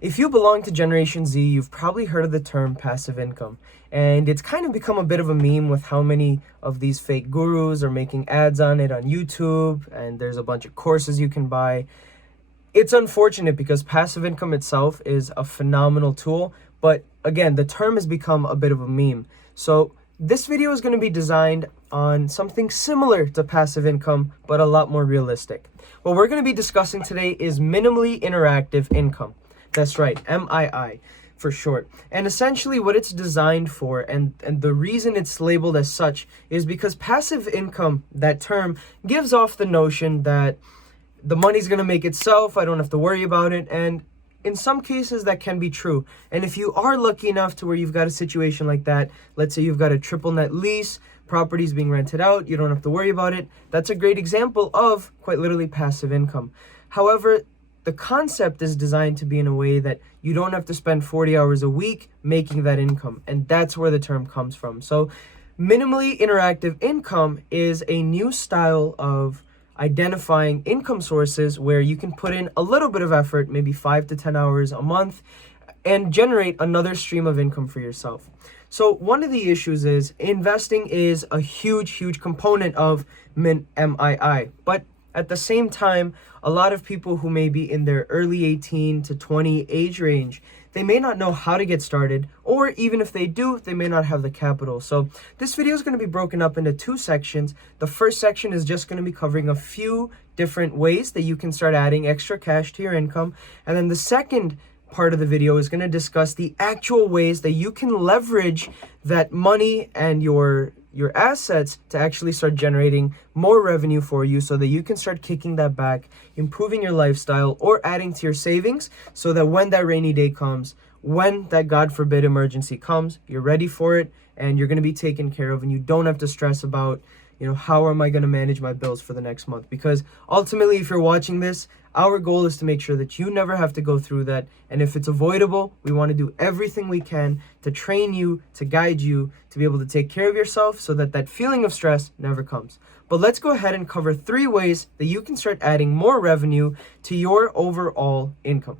If you belong to Generation Z, you've probably heard of the term passive income. And it's kind of become a bit of a meme with how many of these fake gurus are making ads on it on YouTube, and there's a bunch of courses you can buy. It's unfortunate because passive income itself is a phenomenal tool, but again, the term has become a bit of a meme. So this video is going to be designed on something similar to passive income, but a lot more realistic. What we're going to be discussing today is minimally interactive income. That's right, MII for short. And essentially what it's designed for, and the reason it's labeled as such, is because passive income, that term, gives off the notion that the money's going to make itself, I don't have to worry about it, and in some cases that can be true. And if you are lucky enough to where you've got a situation like that, let's say you've got a triple net lease, properties being rented out, you don't have to worry about it, that's a great example of quite literally passive income. However, the concept is designed to be in a way that you don't have to spend 40 hours a week making that income, and that's where the term comes from. So minimally interactive income is a new style of identifying income sources where you can put in a little bit of effort, maybe 5 to 10 hours a month, and generate another stream of income for yourself. So one of the issues is investing is a huge component of MII, but at the same time, a lot of people who may be in their early 18 to 20 age range, they may not know how to get started, or even if they do, they may not have the capital. So this video is going to be broken up into two sections. The first section is just going to be covering a few different ways that you can start adding extra cash to your income. And then the second part of the video is going to discuss the actual ways that you can leverage that money and your assets to actually start generating more revenue for you so that you can start kicking that back, improving your lifestyle, or adding to your savings so that when that rainy day comes, when that God forbid emergency comes, you're ready for it and you're going to be taken care of, and you don't have to stress about, how am I going to manage my bills for the next month? Because ultimately, if you're watching this, our goal is to make sure that you never have to go through that. And if it's avoidable, we want to do everything we can to train you, to guide you, to be able to take care of yourself so that that feeling of stress never comes. But let's go ahead and cover 3 ways that you can start adding more revenue to your overall income.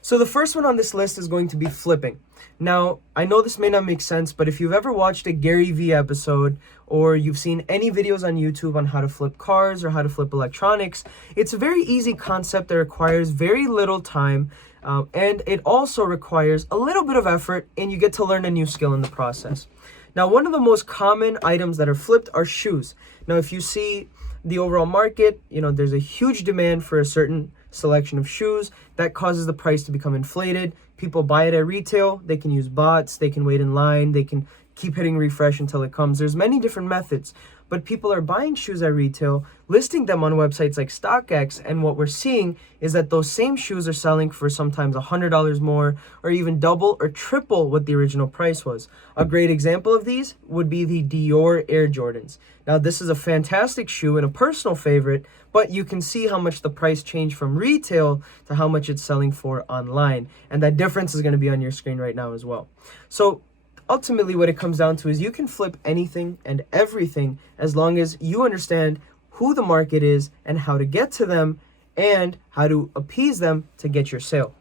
So the first one on this list is going to be flipping. Now, I know this may not make sense, but if you've ever watched a Gary Vee episode, or you've seen any videos on YouTube on how to flip cars or how to flip electronics, it's a very easy concept that requires very little time, and it also requires a little bit of effort, and you get to learn a new skill in the process. Now, one of the most common items that are flipped are shoes. Now, if you see the overall market, there's a huge demand for a certain selection of shoes that causes the price to become inflated. People buy it at retail, they can use bots, they can wait in line, they can keep hitting refresh until it comes. There's many different methods, but people are buying shoes at retail, listing them on websites like StockX, and what we're seeing is that those same shoes are selling for sometimes $100 more, or even double or triple what the original price was. A great example of these would be the Dior Air Jordans. Now, this is a fantastic shoe and a personal favorite, but you can see how much the price changed from retail to how much it's selling for online. And that difference is going to be on your screen right now as well. So ultimately, what it comes down to is you can flip anything and everything as long as you understand who the market is and how to get to them and how to appease them to get your sale.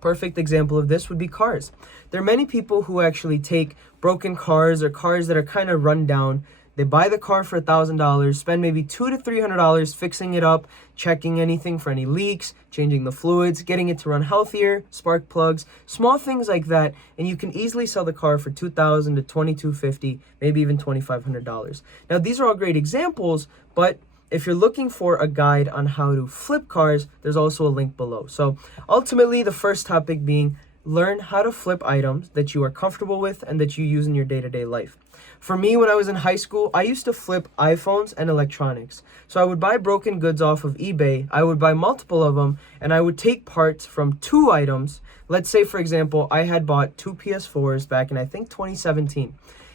Perfect example of this would be cars. There are many people who actually take broken cars or cars that are kind of run down. They buy the car for $1,000, spend maybe $200 to $300 fixing it up, checking anything for any leaks, changing the fluids, getting it to run healthier, spark plugs, small things like that, and you can easily sell the car for $2,000 to $2,250, maybe even $2,500. Now, these are all great examples, but if you're looking for a guide on how to flip cars, there's also a link below. So ultimately, the first topic being learn how to flip items that you are comfortable with and that you use in your day-to-day life. For me, when I was in high school, I used to flip iPhones and electronics. So I would buy broken goods off of eBay, I would buy multiple of them, and I would take parts from 2 items. Let's say, for example, I had bought 2 PS4s back in, I think, 2017.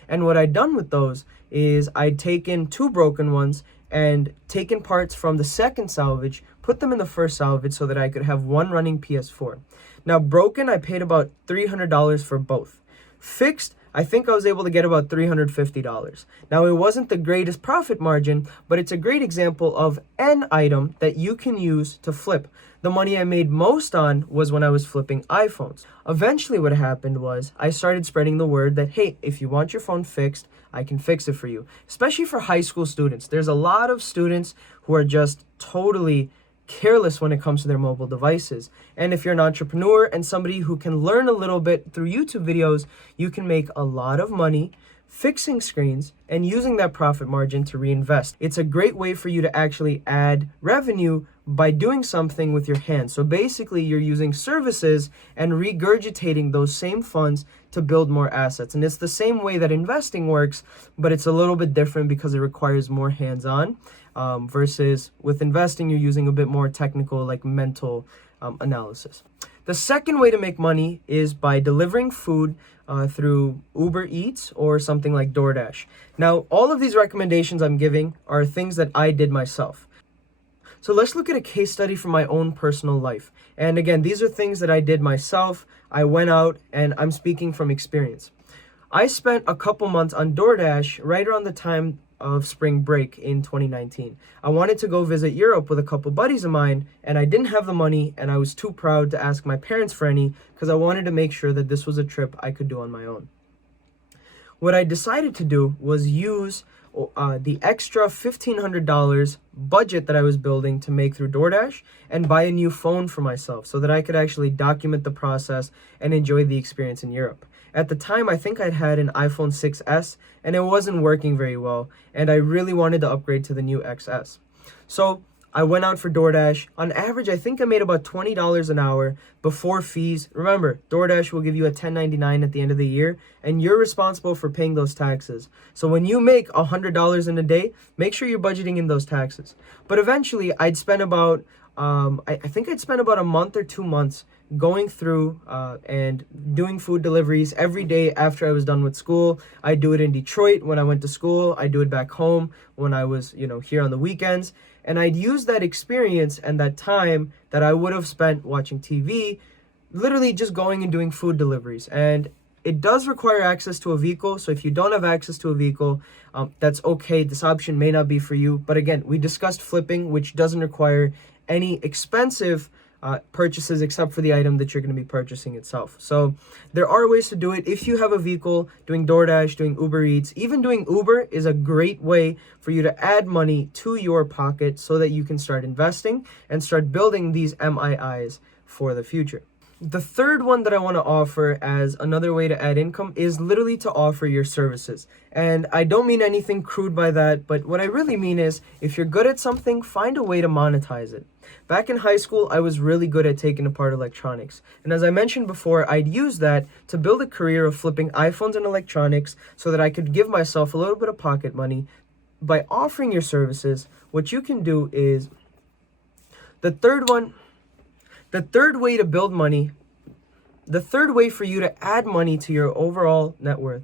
And what I'd done with those is I'd taken 2 broken ones and taken parts from the second salvage, put them in the first salvage so that I could have one running PS4. Now, broken, I paid about $300 for both. Fixed, I think I was able to get about $350. Now, it wasn't the greatest profit margin, but it's a great example of an item that you can use to flip. The money I made most on was when I was flipping iPhones. Eventually, what happened was I started spreading the word that, hey, if you want your phone fixed, I can fix it for you. Especially for high school students. There's a lot of students who are just totally careless when it comes to their mobile devices. And if you're an entrepreneur and somebody who can learn a little bit through YouTube videos, you can make a lot of money fixing screens and using that profit margin to reinvest. It's a great way for you to actually add revenue by doing something with your hands. So basically, you're using services and regurgitating those same funds to build more assets. And it's the same way that investing works, but it's a little bit different because it requires more hands-on. Versus with investing, you're using a bit more technical, like mental analysis. The second way to make money is by delivering food through Uber Eats or something like DoorDash. Now, all of these recommendations I'm giving are things that I did myself. So let's look at a case study from my own personal life. And again, these are things that I did myself. I went out and I'm speaking from experience. I spent a couple months on DoorDash right around the time of spring break in 2019. I wanted to go visit Europe with a couple buddies of mine, and I didn't have the money, and I was too proud to ask my parents for any because I wanted to make sure that this was a trip I could do on my own. What I decided to do was use the extra $1,500 budget that I was building to make through DoorDash and buy a new phone for myself so that I could actually document the process and enjoy the experience in Europe. At the time, I think I'd had an iPhone 6S and it wasn't working very well, and I really wanted to upgrade to the new XS. So I went out for DoorDash. On average, I think I made about $20 an hour before fees. Remember, DoorDash will give you a $10.99 at the end of the year, and you're responsible for paying those taxes. So when you make $100 in a day, make sure you're budgeting in those taxes. But eventually, I'd spend about, I think I'd spend about a month or 2 months going through and doing food deliveries every day after I was done with school. I do it in Detroit when I went to school. I do it back home when I was, here on the weekends. And I'd use that experience and that time that I would have spent watching TV, literally just going and doing food deliveries. And it does require access to a vehicle. So if you don't have access to a vehicle, that's okay. This option may not be for you. But again, we discussed flipping, which doesn't require any expensive purchases except for the item that you're going to be purchasing itself. So there are ways to do it. If you have a vehicle, doing DoorDash, doing Uber Eats, even doing Uber is a great way for you to add money to your pocket so that you can start investing and start building these MIIs for the future. The third one that I want to offer as another way to add income is literally to offer your services. And I don't mean anything crude by that, but what I really mean is if you're good at something, find a way to monetize it. Back in high school, I was really good at taking apart electronics. And as I mentioned before, I'd use that to build a career of flipping iPhones and electronics so that I could give myself a little bit of pocket money. By offering your services, what you can do is the third way to build money, the third way for you to add money to your overall net worth.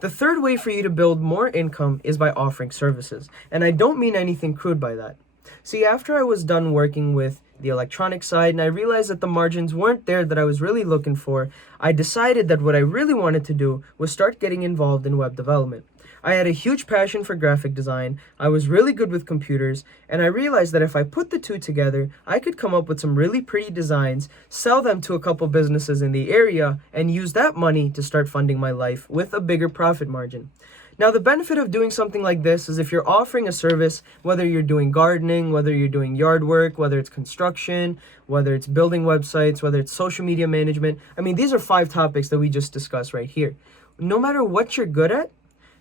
The third way for you to build more income is by offering services. And I don't mean anything crude by that. See, after I was done working with the electronic side and I realized that the margins weren't there that I was really looking for, I decided that what I really wanted to do was start getting involved in web development. I had a huge passion for graphic design, I was really good with computers, and I realized that if I put the two together, I could come up with some really pretty designs, sell them to a couple businesses in the area, and use that money to start funding my life with a bigger profit margin. Now, the benefit of doing something like this is if you're offering a service, whether you're doing gardening, whether you're doing yard work, whether it's construction, whether it's building websites, whether it's social media management. I mean, these are 5 topics that we just discussed right here. No matter what you're good at,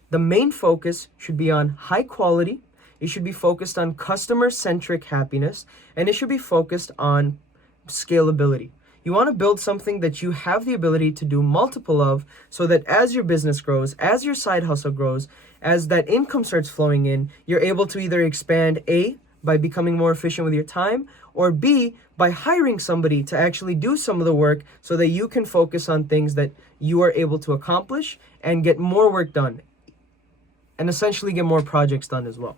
the main focus should be on high quality, it should be focused on customer-centric happiness, and it should be focused on scalability. You want to build something that you have the ability to do multiple of so that as your business grows, as your side hustle grows, as that income starts flowing in, you're able to either expand A, by becoming more efficient with your time, or B, by hiring somebody to actually do some of the work so that you can focus on things that you are able to accomplish and get more work done and essentially get more projects done as well.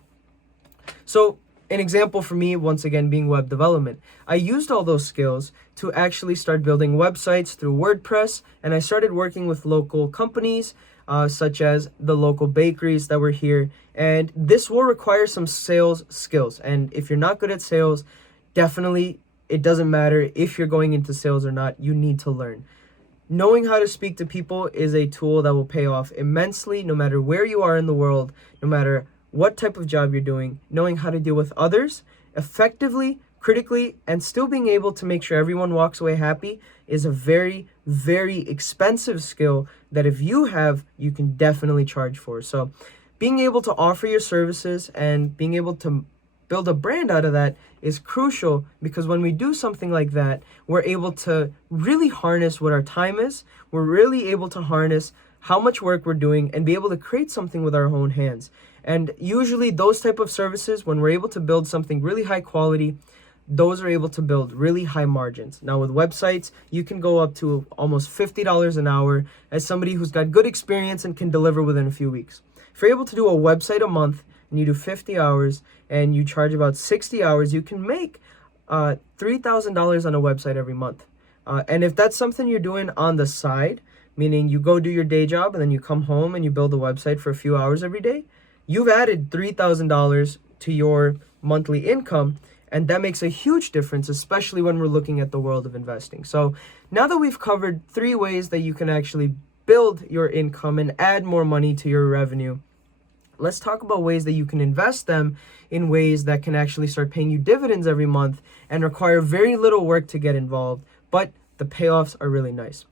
So An example for me, once again, being web development. I used all those skills to actually start building websites through WordPress, and I started working with local companies, such as the local bakeries that were here. And this will require some sales skills. And if you're not good at sales, definitely it doesn't matter if you're going into sales or not, you need to learn. Knowing how to speak to people is a tool that will pay off immensely no matter where you are in the world, no matter what type of job you're doing. Knowing how to deal with others effectively, critically, and still being able to make sure everyone walks away happy is a very, very expensive skill that if you have, you can definitely charge for. So being able to offer your services and being able to build a brand out of that is crucial, because when we do something like that, we're able to really harness what our time is. We're really able to harness how much work we're doing and be able to create something with our own hands. And usually those type of services, when we're able to build something really high quality, those are able to build really high margins. Now with websites, you can go up to almost $50 an hour as somebody who's got good experience and can deliver within a few weeks. If you're able to do a website a month and you do 50 hours and you charge about 60 hours, you can make $3,000 on a website every month. And if that's something you're doing on the side, meaning you go do your day job and then you come home and you build a website for a few hours every day, you've added $3,000 to your monthly income. And that makes a huge difference, especially when we're looking at the world of investing. So now that we've covered 3 ways that you can actually build your income and add more money to your revenue, let's talk about ways that you can invest them in ways that can actually start paying you dividends every month and require very little work to get involved, but the payoffs are really nice.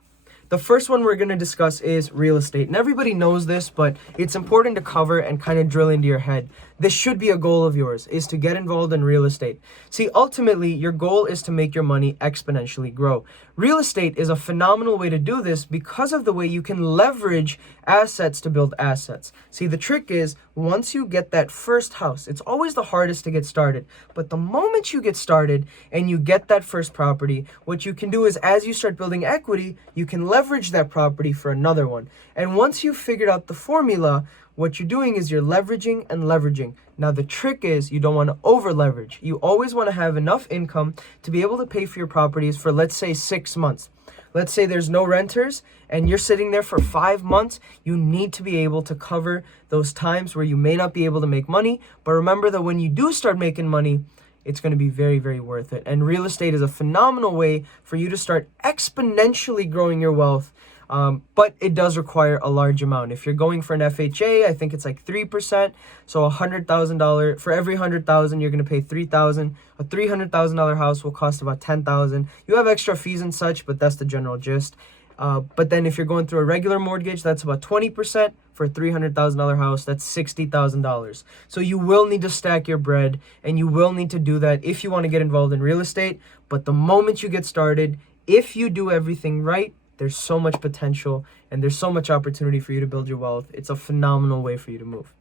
The first one we're going to discuss is real estate. And everybody knows this, but it's important to cover and kind of drill into your head. This should be a goal of yours, is to get involved in real estate. See, ultimately, your goal is to make your money exponentially grow. Real estate is a phenomenal way to do this because of the way you can leverage assets to build assets. See, the trick is, once you get that first house, it's always the hardest to get started. But the moment you get started and you get that first property, what you can do is, as you start building equity, you can leverage that property for another one. And once you've figured out the formula, what you're doing is you're leveraging and leveraging. Now, the trick is you don't want to over leverage. You always want to have enough income to be able to pay for your properties for, let's say, 6 months. Let's say there's no renters and you're sitting there for 5 months. You need to be able to cover those times where you may not be able to make money. But remember that when you do start making money, it's going to be very, very worth it. And real estate is a phenomenal way for you to start exponentially growing your wealth. But it does require a large amount. If you're going for an FHA, I think it's like 3%. So $100,000 for every 100,000, you're going to pay 3,000. A $300,000 house will cost about 10,000. You have extra fees and such, but that's the general gist. But then if you're going through a regular mortgage, that's about 20%. For a $300,000 house, that's $60,000. So you will need to stack your bread, and you will need to do that if you want to get involved in real estate. But the moment you get started, if you do everything right, there's so much potential and there's so much opportunity for you to build your wealth. It's a phenomenal way for you to move.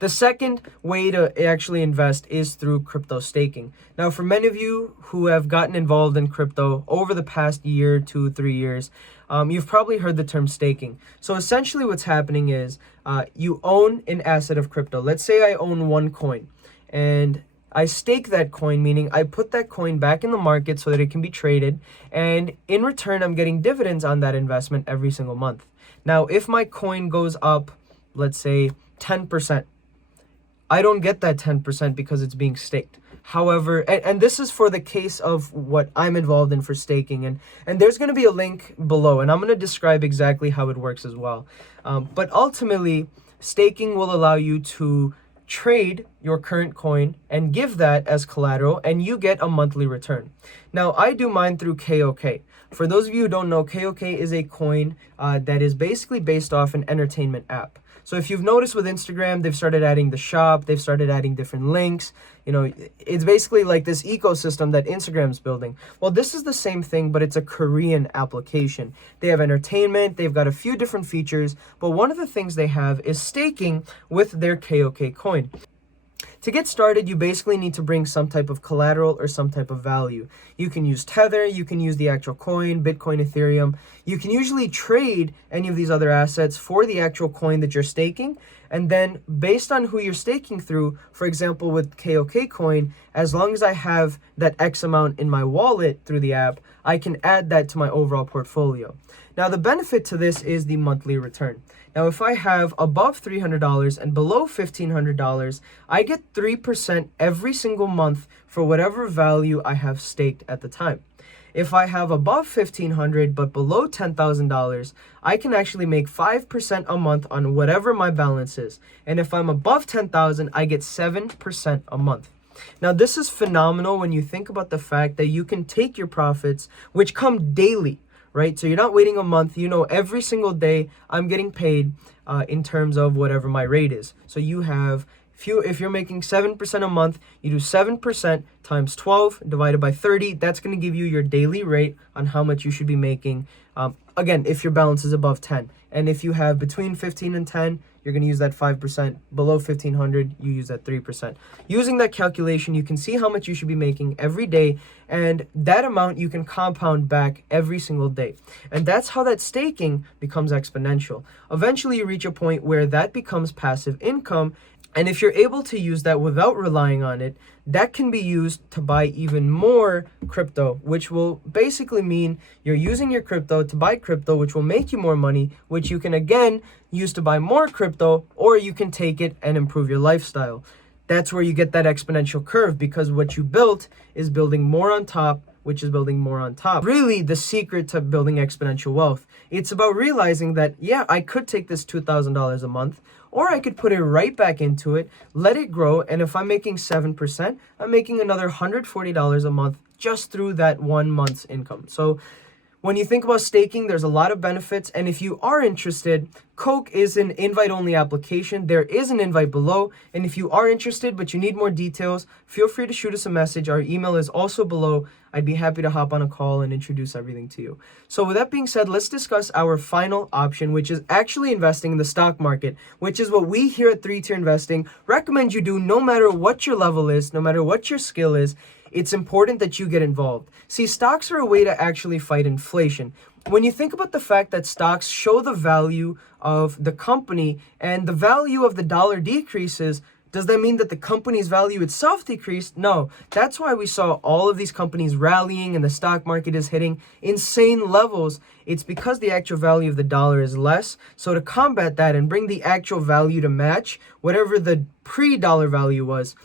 The second way to actually invest is through crypto staking. Now, for many of you who have gotten involved in crypto over the past year, 2, 3 years, you've probably heard the term staking. So essentially what's happening is you own an asset of crypto. Let's say I own one coin and I stake that coin, meaning I put that coin back in the market so that it can be traded. And in return, I'm getting dividends on that investment every single month. Now, if my coin goes up, let's say 10%, I don't get that 10% because it's being staked. However, and this is for the case of what I'm involved in for staking. And there's going to be a link below, and I'm going to describe exactly how it works as well. But ultimately, staking will allow you to trade your current coin and give that as collateral, and you get a monthly return. Now, I do mine through KOK. For those of you who don't know, KOK is a coin that is basically based off an entertainment app. So if you've noticed with Instagram, they've started adding the shop, they've started adding different links. You know, it's basically like this ecosystem that Instagram's building. Well, this is the same thing, but it's a Korean application. They have entertainment, they've got a few different features, but one of the things they have is staking with their KOK coin. To get started, you basically need to bring some type of collateral or some type of value. You can use Tether, you can use the actual coin, Bitcoin, Ethereum. You can usually trade any of these other assets for the actual coin that you're staking. And then based on who you're staking through, for example, with KOK coin, as long as I have that X amount in my wallet through the app, I can add that to my overall portfolio. Now, the benefit to this is the monthly return. Now, if I have above $300 and below $1,500, I get 3% every single month for whatever value I have staked at the time. If I have above $1,500 but below $10,000, I can actually make 5% a month on whatever my balance is. And if I'm above $10,000, I get 7% a month. Now, this is phenomenal when you think about the fact that you can take your profits, which come daily, right? So you're not waiting a month. You know, every single day I'm getting paid in terms of whatever my rate is. So you have, if you're making 7% a month, you do 7% times 12 divided by 30. That's going to give you your daily rate on how much you should be making. Again, if your balance is above 10. And if you have between 15 and 10, you're going to use that 5%. Below 1,500, you use that 3%. Using that calculation, you can see how much you should be making every day, and that amount you can compound back every single day. And that's how that staking becomes exponential. Eventually, you reach a point where that becomes passive income, and if you're able to use that without relying on it, that can be used to buy even more crypto, which will basically mean you're using your crypto to buy crypto, which will make you more money, which you can again use to buy more crypto, or you can take it and improve your lifestyle. That's where you get that exponential curve, because what you built is building more on top, which is building more on top. Really, the secret to building exponential wealth, it's about realizing that, yeah, I could take this $2,000 a month, or I could put it right back into it, let it grow, and if I'm making 7%, I'm making another $140 a month just through that 1 month's income. So when you think about staking, there's a lot of benefits, and if you are interested, Coke is an invite-only application. There is an invite below, and if you are interested but you need more details, feel free to shoot us a message. Our email is also below. I'd be happy to hop on a call and introduce everything to you. So with that being said, let's discuss our final option, which is actually investing in the stock market, which is what we here at 3-Tier Investing recommend you do no matter what your level is, no matter what your skill is. It's important that you get involved. See, stocks are a way to actually fight inflation. When you think about the fact that stocks show the value of the company and the value of the dollar decreases, does that mean that the company's value itself decreased? No. That's why we saw all of these companies rallying and the stock market is hitting insane levels. It's because the actual value of the dollar is less. So to combat that and bring the actual value to match whatever the pre-dollar value was,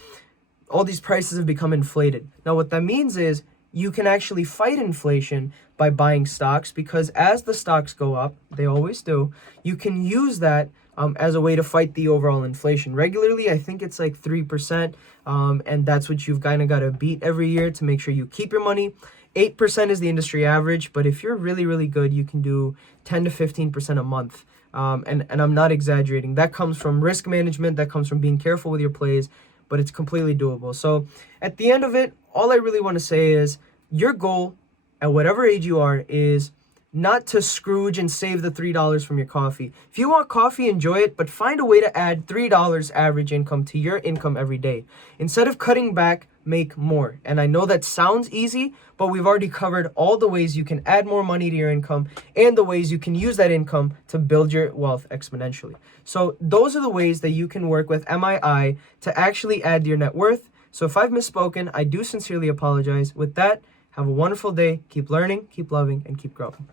all these prices have become inflated. Now, what that means is you can actually fight inflation by buying stocks, because as the stocks go up, they always do, you can use that as a way to fight the overall inflation. Regularly, I think it's like 3%, and that's what you've kind of got to beat every year to make sure you keep your money. 8% is the industry average, but if you're really, really good, you can do 10 to 15% a month. And I'm not exaggerating. That comes from risk management. That comes from being careful with your plays, but it's completely doable. So at the end of it, all I really want to say is your goal at whatever age you are is not to Scrooge and save the $3 from your coffee. If you want coffee, enjoy it, but find a way to add $3 average income to your income every day. Instead of cutting back, make more. And I know that sounds easy, but we've already covered all the ways you can add more money to your income and the ways you can use that income to build your wealth exponentially. So those are the ways that you can work with MII to actually add to your net worth. So if I've misspoken, I do sincerely apologize. With that, have a wonderful day. Keep learning, keep loving, and keep growing.